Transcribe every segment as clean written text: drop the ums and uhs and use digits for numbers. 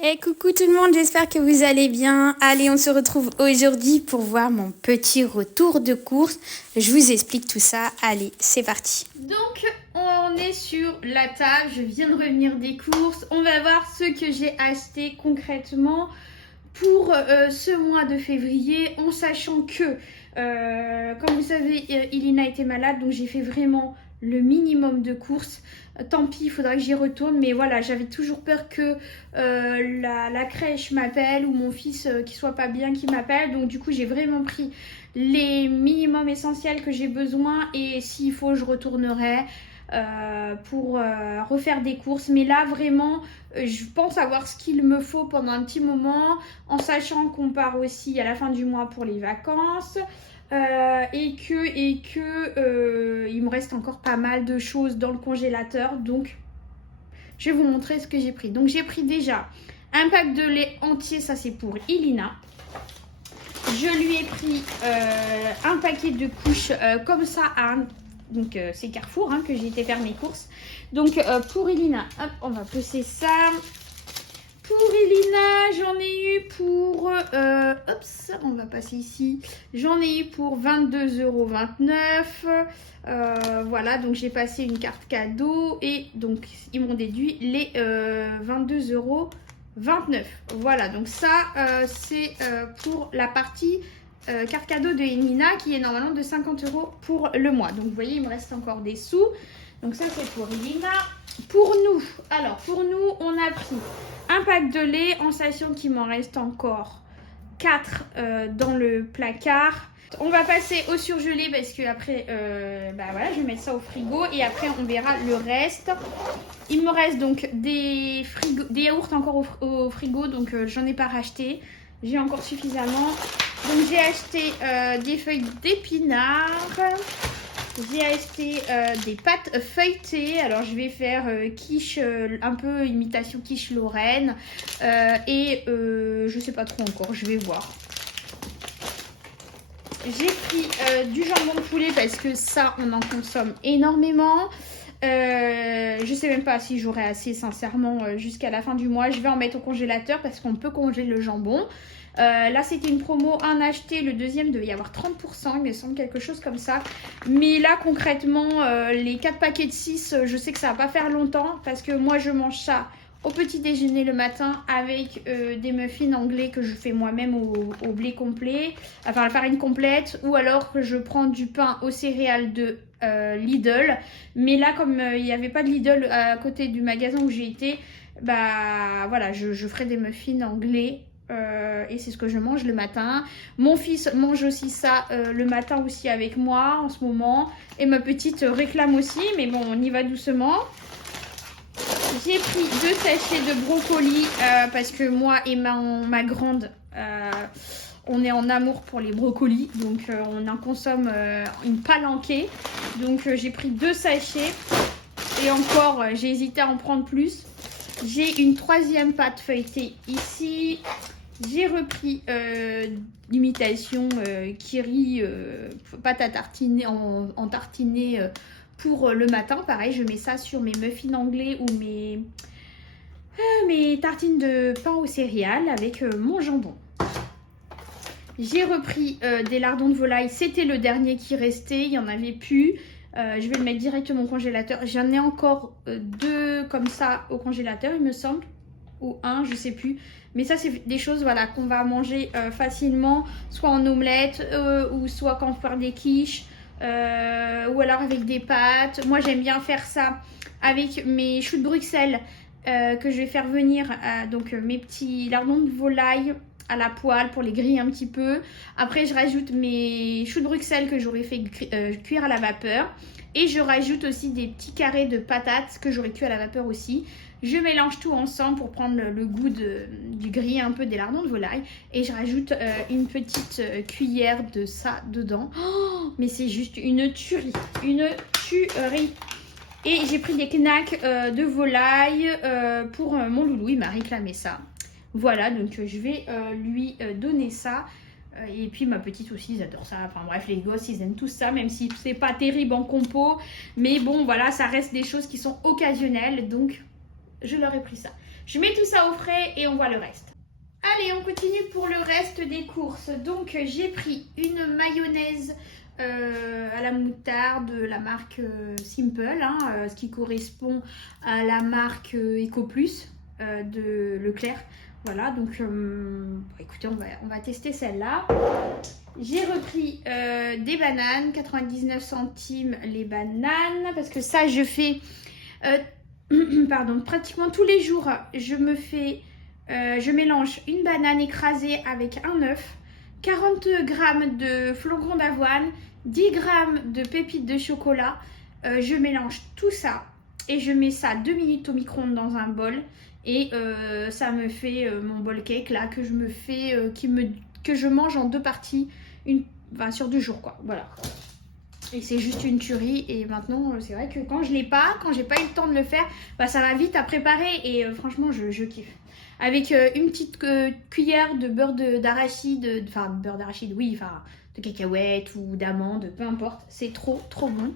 Et coucou tout le monde, j'espère que vous allez bien. Allez, on se retrouve aujourd'hui pour voir mon petit retour de course. Je vous explique tout ça. Allez, c'est parti. Donc, on est sur la table. Je viens de revenir des courses. On va voir ce que j'ai acheté concrètement pour ce mois de février, en sachant que, comme vous savez, Ilina était malade, donc j'ai fait vraiment le minimum de courses. Tant pis, il faudra que j'y retourne, mais voilà, j'avais toujours peur que la crèche m'appelle ou mon fils qui soit pas bien qui m'appelle. Donc du coup, j'ai vraiment pris les minimums essentiels que j'ai besoin, et s'il faut, je retournerai pour refaire des courses. Mais là, vraiment, je pense avoir ce qu'il me faut pendant un petit moment, en sachant qu'on part aussi à la fin du mois pour les vacances. Et que il me reste encore pas mal de choses dans le congélateur, donc je vais vous montrer ce que j'ai pris. Donc j'ai pris déjà un pack de lait entier, ça c'est pour Ilina. Je lui ai pris un paquet de couches comme ça donc c'est Carrefour que j'ai été faire mes courses. Donc pour Ilina, hop, on va poser ça. Pour Elina, j'en ai eu pour... on va passer ici. J'en ai eu pour 22,29 €. Voilà, donc j'ai passé une carte cadeau et donc ils m'ont déduit les 22,29 €. Voilà, donc ça, c'est pour la partie carte cadeau de Elina qui est normalement de 50 € pour le mois. Donc vous voyez, il me reste encore des sous. Donc ça, c'est pour Elina. Pour nous, alors pour nous, on a pris un pack de lait, en sachant qu'il m'en reste encore 4 dans le placard. On va passer au surgelé parce que après, voilà, je vais mettre ça au frigo et après on verra le reste. Il me reste donc des yaourts encore au frigo, donc j'en ai pas racheté. J'ai encore suffisamment. Donc j'ai acheté des feuilles d'épinards. J'ai acheté des pâtes feuilletées. Alors je vais faire quiche, un peu imitation quiche Lorraine. Et je sais pas trop encore, je vais voir. J'ai pris du jambon de poulet parce que ça, on en consomme énormément. Je sais même pas si j'aurai assez, sincèrement, jusqu'à la fin du mois. Je vais en mettre au congélateur parce qu'on peut congeler le jambon. Là, c'était une promo, un acheté, le deuxième devait y avoir 30%, il me semble, quelque chose comme ça. Mais là, concrètement, les 4 paquets de 6, je sais que ça va pas faire longtemps parce que moi, je mange ça au petit déjeuner le matin avec des muffins anglais que je fais moi-même au blé complet, enfin la farine complète, ou alors que je prends du pain aux céréales de Lidl. Mais là, comme il n'y avait pas de Lidl à côté du magasin où j'ai été, bah voilà, je ferai des muffins anglais. Et c'est ce que je mange le matin. Mon fils mange aussi ça le matin aussi avec moi en ce moment. Et ma petite réclame aussi, mais bon, on y va doucement. J'ai pris 2 sachets de brocolis parce que moi et ma grande, on est en amour pour les brocolis. Donc on en consomme une palanquée. Donc j'ai pris 2 sachets. Et encore, j'ai hésité à en prendre plus. J'ai une 3e pâte feuilletée ici. J'ai repris l'imitation Kiri, pâte à tartiner en tartiné pour le matin. Pareil, je mets ça sur mes muffins anglais ou mes tartines de pain aux céréales avec mon jambon. J'ai repris des lardons de volaille. C'était le dernier qui restait, il n'y en avait plus. Je vais le mettre directement au congélateur. J'en ai encore 2 comme ça au congélateur, il me semble. Ou 1, je sais plus. Mais ça, c'est des choses voilà, qu'on va manger facilement, soit en omelette, ou soit quand on fait des quiches, ou alors avec des pâtes. Moi, j'aime bien faire ça avec mes choux de Bruxelles que je vais faire venir. Donc, mes petits lardons de volaille à la poêle pour les griller un petit peu. Après, je rajoute mes choux de Bruxelles que j'aurais fait cuire à la vapeur. Et je rajoute aussi des petits carrés de patates que j'aurais cuit à la vapeur aussi. Je mélange tout ensemble pour prendre le goût du grillé un peu des lardons de volaille. Et je rajoute une petite cuillère de ça dedans. Oh, mais c'est juste une tuerie. Une tuerie. Et j'ai pris des knacks de volaille pour mon loulou. Il m'a réclamé ça. Voilà, donc je vais lui donner ça. Et puis ma petite aussi, ils adorent ça. Enfin bref, les gosses, ils aiment tous ça, même si c'est pas terrible en compo. Mais bon, voilà, ça reste des choses qui sont occasionnelles. Donc, je leur ai pris ça. Je mets tout ça au frais et on voit le reste. Allez, on continue pour le reste des courses. Donc, j'ai pris une mayonnaise à la moutarde de la marque Simple, ce qui correspond à la marque EcoPlus de Leclerc. Voilà, donc écoutez, on va tester celle-là. J'ai repris des bananes, 99 centimes les bananes, parce que ça, je fais pratiquement tous les jours. Je mélange une banane écrasée avec un œuf, 40 g de flocons d'avoine, 10 g de pépites de chocolat. Je mélange tout ça et je mets ça 2 minutes au micro-ondes dans un bol. Et ça me fait mon bol cake là que je me fais, que je mange en 2 parties sur 2 jours quoi. Voilà. Et c'est juste une tuerie. Et maintenant, c'est vrai que quand j'ai pas eu le temps de le faire, ça va vite à préparer. Et franchement, je kiffe. Avec une petite cuillère de beurre d'arachide, de cacahuètes ou d'amandes, peu importe. C'est trop, trop bon.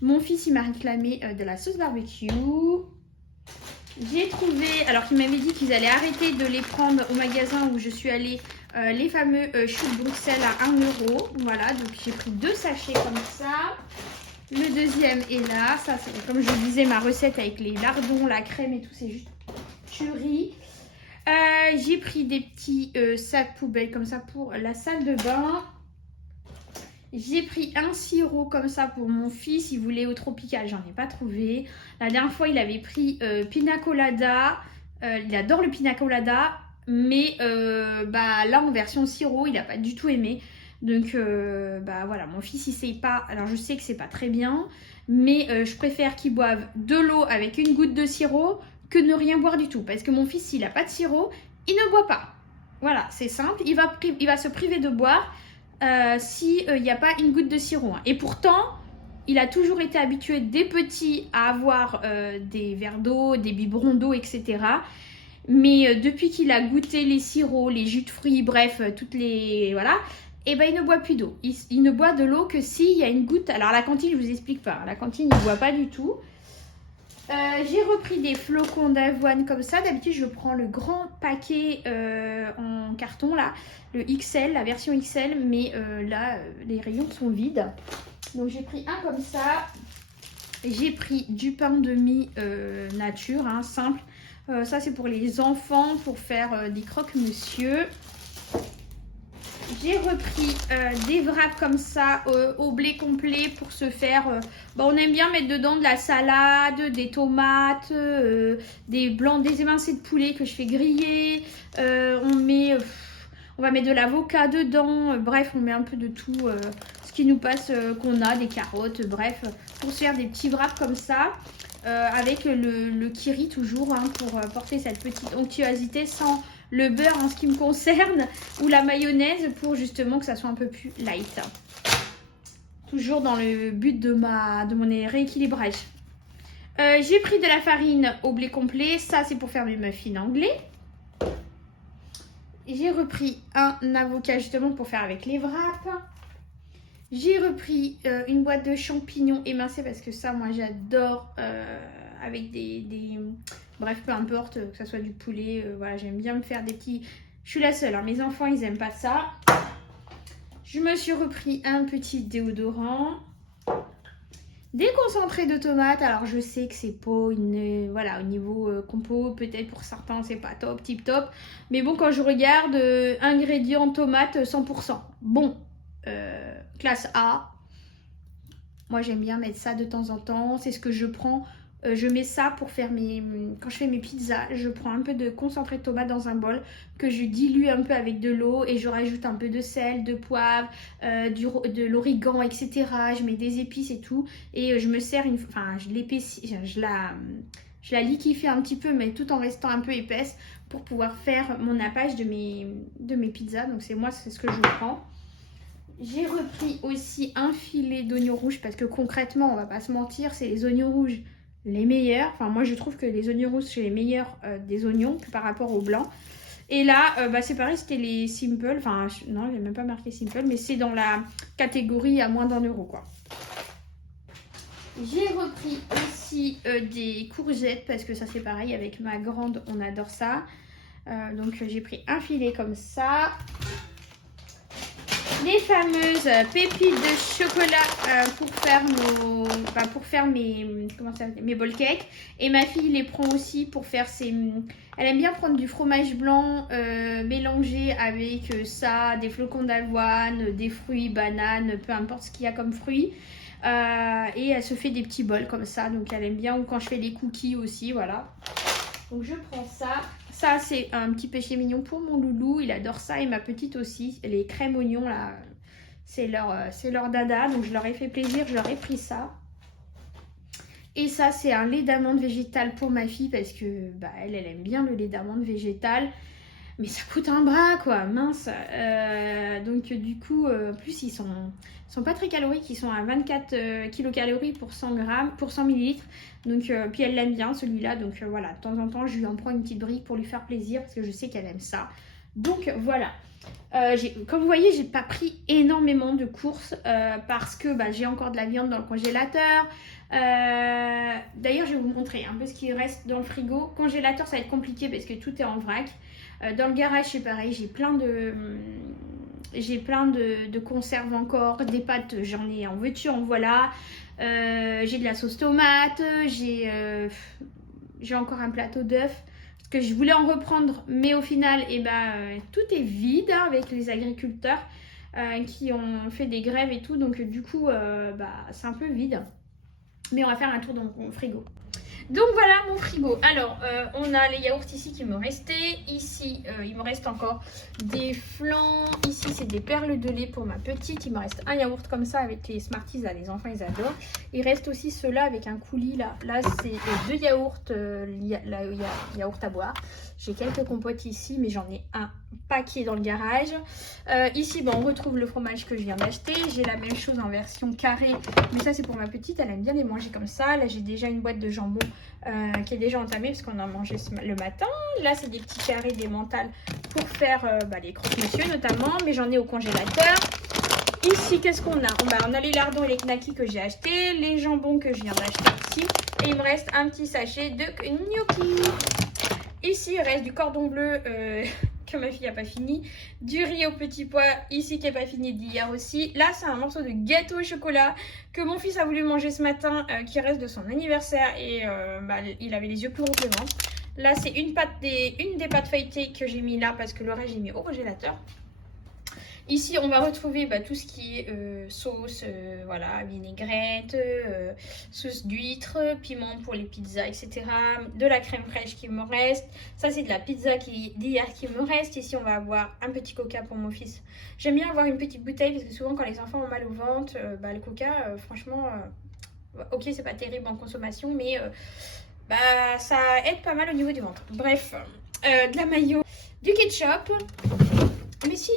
Mon fils, il m'a réclamé de la sauce barbecue. J'ai trouvé, alors qu'ils m'avaient dit qu'ils allaient arrêter de les prendre au magasin où je suis allée, les fameux choux de Bruxelles à 1 €. Voilà, donc j'ai pris 2 sachets comme ça. Le deuxième est là. Ça, c'est comme je vous disais, ma recette avec les lardons, la crème et tout, c'est juste tuerie. J'ai pris des petits sacs poubelles comme ça pour la salle de bain. J'ai pris un sirop comme ça pour mon fils. Il voulait au tropical, j'en ai pas trouvé. La dernière fois, il avait pris pina colada. Il adore le pina colada. Mais là, en version sirop, il n'a pas du tout aimé. Donc, voilà, mon fils, il sait pas. Alors, je sais que c'est pas très bien. Mais je préfère qu'il boive de l'eau avec une goutte de sirop que ne rien boire du tout. Parce que mon fils, s'il n'a pas de sirop, il ne boit pas. Voilà, c'est simple. Il va se priver de boire s'il n'y a pas une goutte de sirop. Et pourtant, il a toujours été habitué dès petit à avoir des verres d'eau, des biberons d'eau, etc. Mais depuis qu'il a goûté les sirops, les jus de fruits, bref, toutes les... Voilà, et il ne boit plus d'eau. Il ne boit de l'eau que s'il y a une goutte. Alors, la cantine, je ne vous explique pas. La cantine, il ne boit pas du tout. J'ai repris des flocons d'avoine comme ça. D'habitude, je prends le grand paquet en carton, là, le XL, la version XL. Mais là, les rayons sont vides. Donc, j'ai pris un comme ça. J'ai pris du pain de mie nature, simple. Ça, c'est pour les enfants, pour faire des croque-monsieur. J'ai repris des wraps comme ça au blé complet pour se faire... on aime bien mettre dedans de la salade, des tomates, des blancs, des émincés de poulet que je fais griller. On va mettre de l'avocat dedans. Bref, on met un peu de tout ce qui nous passe qu'on a, des carottes, bref. Pour se faire des petits wraps comme ça. Avec le kiri toujours pour porter cette petite onctuosité sans... le beurre en ce qui me concerne ou la mayonnaise pour justement que ça soit un peu plus light. Toujours dans le but de mon rééquilibrage. J'ai pris de la farine au blé complet. Ça, c'est pour faire mes muffins anglais. J'ai repris un avocat justement pour faire avec les wraps. J'ai repris une boîte de champignons émincés parce que ça, moi, j'adore avec bref, peu importe, que ça soit du poulet. Voilà, j'aime bien me faire des petits... Je suis la seule, mes enfants, ils n'aiment pas ça. Je me suis repris un petit déodorant. Des concentrés de tomates. Alors, je sais que c'est pas au niveau compo, peut-être pour certains, c'est pas top, tip top. Mais bon, quand je regarde, ingrédients tomates 100%. Bon, classe A. Moi, j'aime bien mettre ça de temps en temps. C'est ce que je prends. Je mets ça pour faire quand je fais mes pizzas, je prends un peu de concentré de tomate dans un bol que je dilue un peu avec de l'eau et je rajoute un peu de sel, de poivre, de l'origan, etc. Je mets des épices et tout et je me sers je l'épaissis, je la liquéfie un petit peu mais tout en restant un peu épaisse pour pouvoir faire mon nappage de mes pizzas. Donc c'est ce que je prends. J'ai repris aussi un filet d'oignons rouges parce que concrètement, on va pas se mentir, c'est les oignons rouges les meilleurs. Enfin, moi, je trouve que les oignons rouges, c'est les meilleurs des oignons par rapport aux blancs. Et là, c'est pareil, c'était les Simple. Enfin, non, il n'y a même pas marqué Simple, mais c'est dans la catégorie à moins d'1 €, quoi. J'ai repris aussi des courgettes parce que ça c'est pareil avec ma grande, on adore ça. Donc j'ai pris un filet comme ça. Les fameuses pépites de chocolat pour faire mes bol cakes. Et ma fille les prend aussi pour faire ses... Elle aime bien prendre du fromage blanc mélangé avec ça, des flocons d'avoine, des fruits, bananes, peu importe ce qu'il y a comme fruits. Et elle se fait des petits bols comme ça, donc elle aime bien. Ou quand je fais des cookies aussi, voilà. Donc je prends ça. Ça c'est un petit péché mignon pour mon loulou, il adore ça. Et ma petite aussi, les crèmes oignons là, c'est leur dada. Donc je leur ai fait plaisir, je leur ai pris ça. Et ça c'est un lait d'amande végétal pour ma fille parce que bah, elle aime bien le lait d'amande végétal. Mais ça coûte un bras quoi, mince. Donc du coup, en plus ils sont pas très caloriques, ils sont à 24 kilocalories pour 100 grammes, pour 100 millilitres. Donc puis elle l'aime bien celui-là, donc voilà, de temps en temps je lui en prends une petite brique pour lui faire plaisir parce que je sais qu'elle aime ça. Donc voilà. Comme vous voyez, j'ai pas pris énormément de courses parce que bah, j'ai encore de la viande dans le congélateur. D'ailleurs, je vais vous montrer un peu ce qui reste dans le frigo. Congélateur, ça va être compliqué parce que tout est en vrac. Dans le garage, c'est pareil, j'ai plein de conserves encore, des pâtes, j'en ai en veux-tu, en voilà. J'ai de la sauce tomate, j'ai encore un plateau d'œufs que je voulais en reprendre, mais au final, tout est vide hein, avec les agriculteurs qui ont fait des grèves et tout, donc du coup, c'est un peu vide. Mais on va faire un tour dans mon frigo. Donc voilà mon frigo. Alors, on a les yaourts ici qui me restaient. Ici, il me reste encore des flancs. Ici, c'est des perles de lait pour ma petite. Il me reste un yaourt comme ça avec les Smarties. Là, les enfants, ils adorent. Il reste aussi ceux-là avec un coulis. Là, c'est deux yaourts, yaourt à boire. J'ai quelques compotes ici, mais j'en ai un paquet dans le garage. Ici, on retrouve le fromage que je viens d'acheter. J'ai la même chose en version carrée. Mais ça, c'est pour ma petite. Elle aime bien les manger comme ça. Là, j'ai déjà une boîte de jambon qui est déjà entamée parce qu'on en mangeait le matin. Là, c'est des petits carrés d'émental pour faire les croque-monsieur notamment. Mais j'en ai au congélateur. Ici, qu'est-ce qu'on a? On a les lardons et les knackis que j'ai achetés. Les jambons que je viens d'acheter ici. Et il me reste un petit sachet de gnocchi. Ici, il reste du cordon bleu que ma fille n'a pas fini. Du riz au petit pois, ici, qui n'est pas fini d'hier aussi. Là, c'est un morceau de gâteau au chocolat que mon fils a voulu manger ce matin, qui reste de son anniversaire. Et il avait les yeux plus gros que le ventre. Là, c'est une des pâtes feuilletées que j'ai mis là parce que le reste, j'ai mis au congélateur. Ici, on va retrouver tout ce qui est sauce, vinaigrette, sauce d'huître, piment pour les pizzas, etc. De la crème fraîche qui me reste. Ça, c'est de la pizza d'hier qui me reste. Ici, on va avoir un petit coca pour mon fils. J'aime bien avoir une petite bouteille parce que souvent, quand les enfants ont mal au ventre, le coca, franchement, ok, c'est pas terrible en consommation, mais ça aide pas mal au niveau du ventre. Bref, de la mayo, du ketchup. Mais si...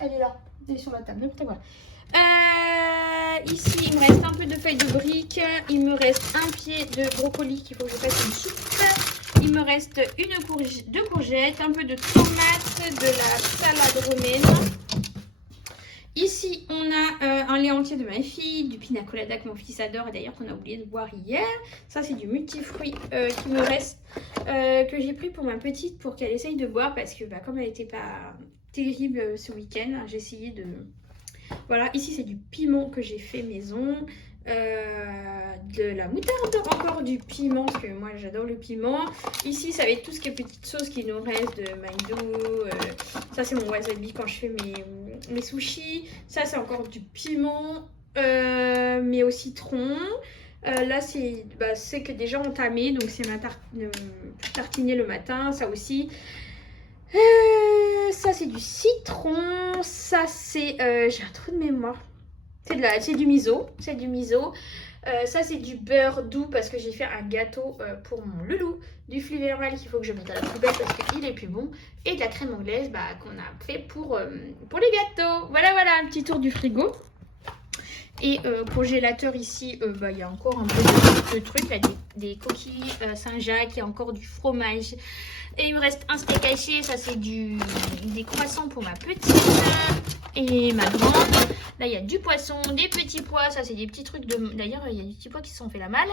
Elle est là, elle est sur la table, n'importe quoi. Ici, il me reste un peu de feuilles de briques. Il me reste un pied de brocoli qu'il faut que je fasse une soupe. Il me reste deux courgettes, un peu de tomates, de la salade romaine. Ici, on a un lait entier de ma fille, du pina colada que mon fils adore et d'ailleurs qu'on a oublié de boire hier. Ça, c'est du multifruit qui me reste, que j'ai pris pour ma petite pour qu'elle essaye de boire parce que comme elle n'était pas... terrible ce week-end, j'ai essayé de... Voilà, ici c'est du piment que j'ai fait maison, de la moutarde, encore du piment, parce que moi j'adore le piment. Ici ça va être tout ce qui est petite sauce qui nous reste, de maïdo, ça c'est mon wasabi quand je fais mes sushis. Ça c'est encore du piment, mais au citron. Là c'est que déjà entamé, donc c'est ma tartinée le matin, ça aussi. Ça c'est du citron, ça c'est j'ai un trou de mémoire, c'est du miso, ça c'est du beurre doux parce que j'ai fait un gâteau pour mon loulou, du flux verbal qu'il faut que je mette à la poubelle parce qu'il est plus bon, et de la crème anglaise qu'on a fait pour les gâteaux. Voilà un petit tour du frigo. Et congélateur ici, il y a encore un peu de trucs, il y a des coquilles Saint-Jacques, il y a encore du fromage. Et il me reste un steak haché, ça c'est des croissants pour ma petite et ma grande. Là il y a du poisson, des petits pois, ça c'est des petits trucs de... D'ailleurs il y a des petits pois qui se sont fait la malle.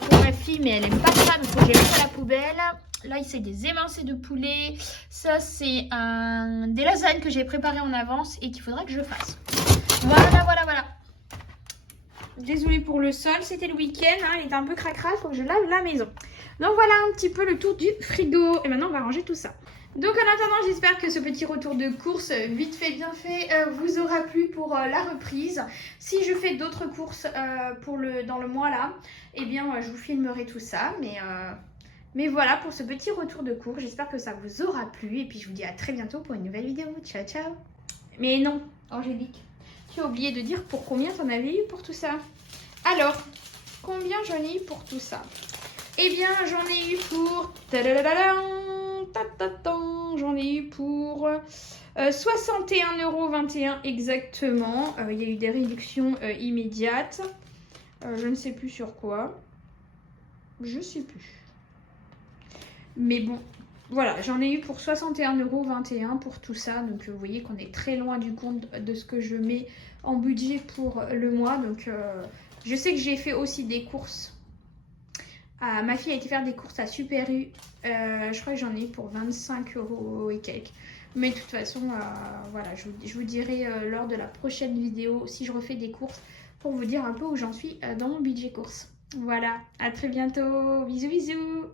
Pour ma fille, mais elle aime pas ça, donc faut que je les mette à la poubelle. Là, c'est des émincés de poulet. Ça, c'est des lasagnes que j'ai préparées en avance et qu'il faudra que je fasse. Voilà, voilà, voilà. Désolée pour le sol, c'était le week-end. Hein, il était un peu cracra, il faut que je lave la maison. Donc voilà un petit peu le tour du frigo. Et maintenant, on va ranger tout ça. Donc en attendant, j'espère que ce petit retour de course, vite fait, bien fait, vous aura plu pour la reprise. Si je fais d'autres courses dans le mois là, eh bien, je vous filmerai tout ça. Mais voilà pour ce petit retour de course. J'espère que ça vous aura plu. Et puis je vous dis à très bientôt pour une nouvelle vidéo. Ciao, ciao. Mais non, Angélique, tu as oublié de dire pour combien t'en avais eu pour tout ça. Alors, combien j'en ai eu pour tout ça? Eh bien, j'en ai eu pour... J'en ai eu pour 61,21 € exactement. Il y a eu des réductions immédiates. Je ne sais plus sur quoi. Je sais plus. Mais bon, voilà, j'en ai eu pour 61,21 € pour tout ça. Donc vous voyez qu'on est très loin du compte de ce que je mets en budget pour le mois. Donc je sais que j'ai fait aussi des courses. Ma fille a été faire des courses à Super U. Je crois que j'en ai eu pour 25 € et quelques. Mais de toute façon, voilà, je vous dirai lors de la prochaine vidéo si je refais des courses pour vous dire un peu où j'en suis dans mon budget course. Voilà, à très bientôt. Bisous, bisous.